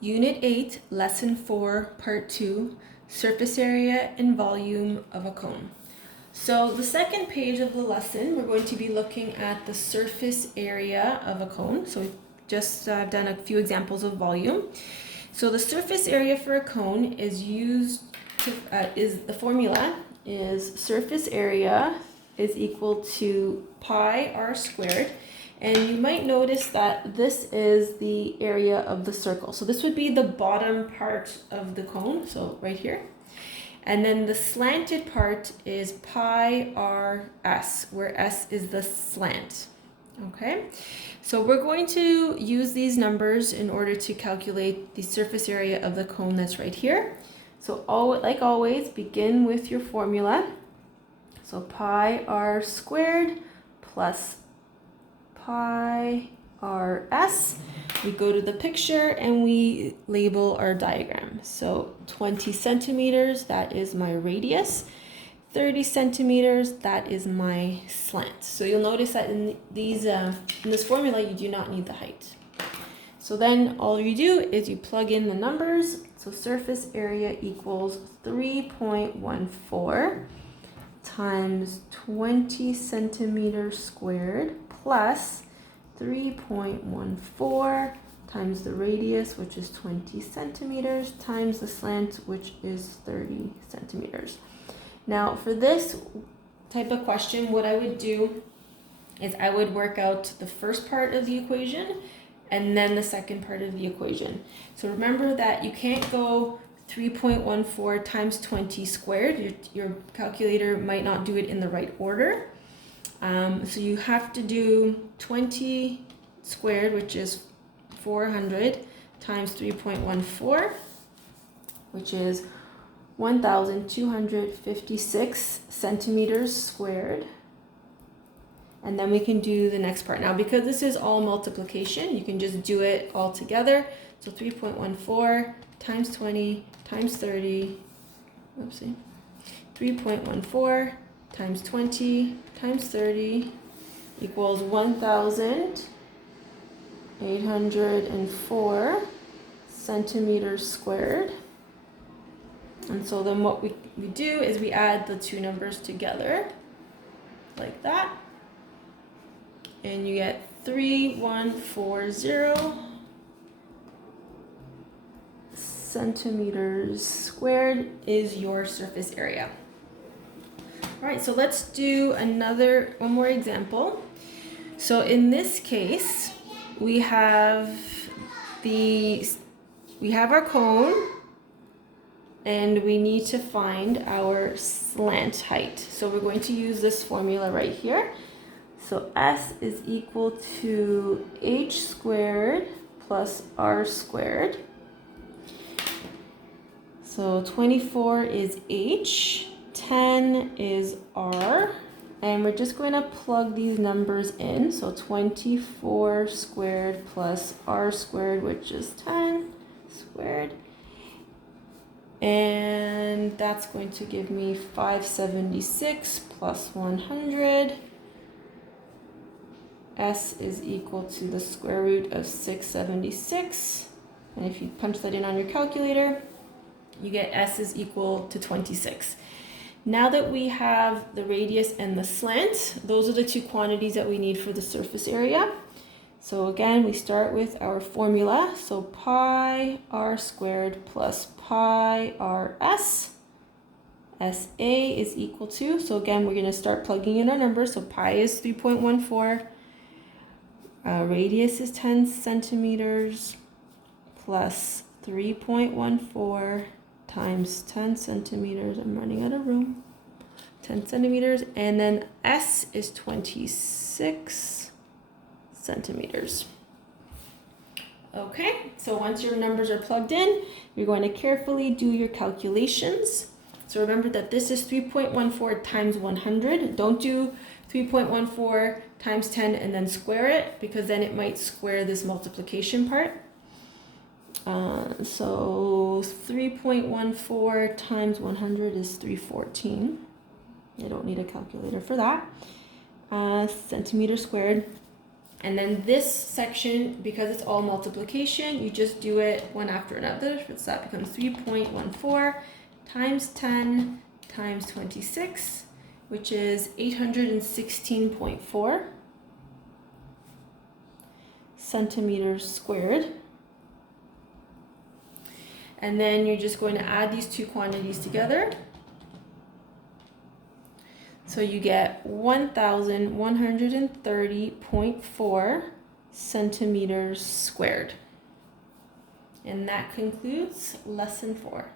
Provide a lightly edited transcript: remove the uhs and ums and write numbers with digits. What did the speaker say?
Unit 8, Lesson 4, Part 2, Surface Area and Volume of a Cone. So the second page of the lesson, we're going to be looking at the surface area of a cone. So we've just done a few examples of volume. So the surface area for a cone is the formula is surface area is equal to pi r squared. And you might notice that this is the area of the circle. So this would be the bottom part of the cone, so right here. And then the slanted part is pi r s, where s is the slant. Okay, so we're going to use these numbers in order to calculate the surface area of the cone that's right here. So like always, begin with your formula. So pi r squared plus pi rs. We go to the picture and we label our diagram. So 20 centimeters, that is my radius. 30 centimeters, that is my slant. So you'll notice that in this formula, you do not need the height. So then all you do is you plug in the numbers. So surface area equals 3.14 times 20 centimeters squared plus 3.14 times the radius, which is 20 centimeters, times the slant, which is 30 centimeters. Now for this type of question, what I would do is I would work out the first part of the equation and then the second part of the equation. So remember that you can't go 3.14 times 20 squared. Your calculator might not do it in the right order. So you have to do 20 squared, which is 400, times 3.14, which is 1,256 centimeters squared. And then we can do the next part. Now, because this is all multiplication, you can just do it all together. So 3.14 times 20 times 30, 3.14 times 20 times 30 equals 1,804 centimeters squared. And so then what we do is we add the two numbers together like that. And you get 3,140 centimeters squared is your surface area. All right, so let's do one more example. So in this case, we have our cone and we need to find our slant height. So we're going to use this formula right here. So S is equal to h squared plus r squared. So 24 is h, 10 is r, and we're just going to plug these numbers in. So 24 squared plus r squared, which is 10 squared. And that's going to give me 576 plus 100. S is equal to the square root of 676. And if you punch that in on your calculator, you get S is equal to 26. Now that we have the radius and the slant, those are the two quantities that we need for the surface area. So again, we start with our formula. So pi r squared plus pi rs. SA is equal to, so again, we're going to start plugging in our numbers. So pi is 3.14. Radius is 10 centimeters plus 3.14 times 10 centimeters. I'm running out of room. 10 centimeters. And then S is 26 centimeters. Okay, so once your numbers are plugged in, you're going to carefully do your calculations. So remember that this is 3.14 times 100. Don't do 3.14 times 10 and then square it, because then it might square this multiplication part. So 3.14 times 100 is 314. I don't need a calculator for that. Centimeters squared. And then this section, because it's all multiplication, you just do it one after another. So that becomes 3.14 times 10 times 26, which is 816.4 centimeters squared. And then you're just going to add these two quantities together. So you get 1,130.4 centimeters squared. And that concludes lesson 4.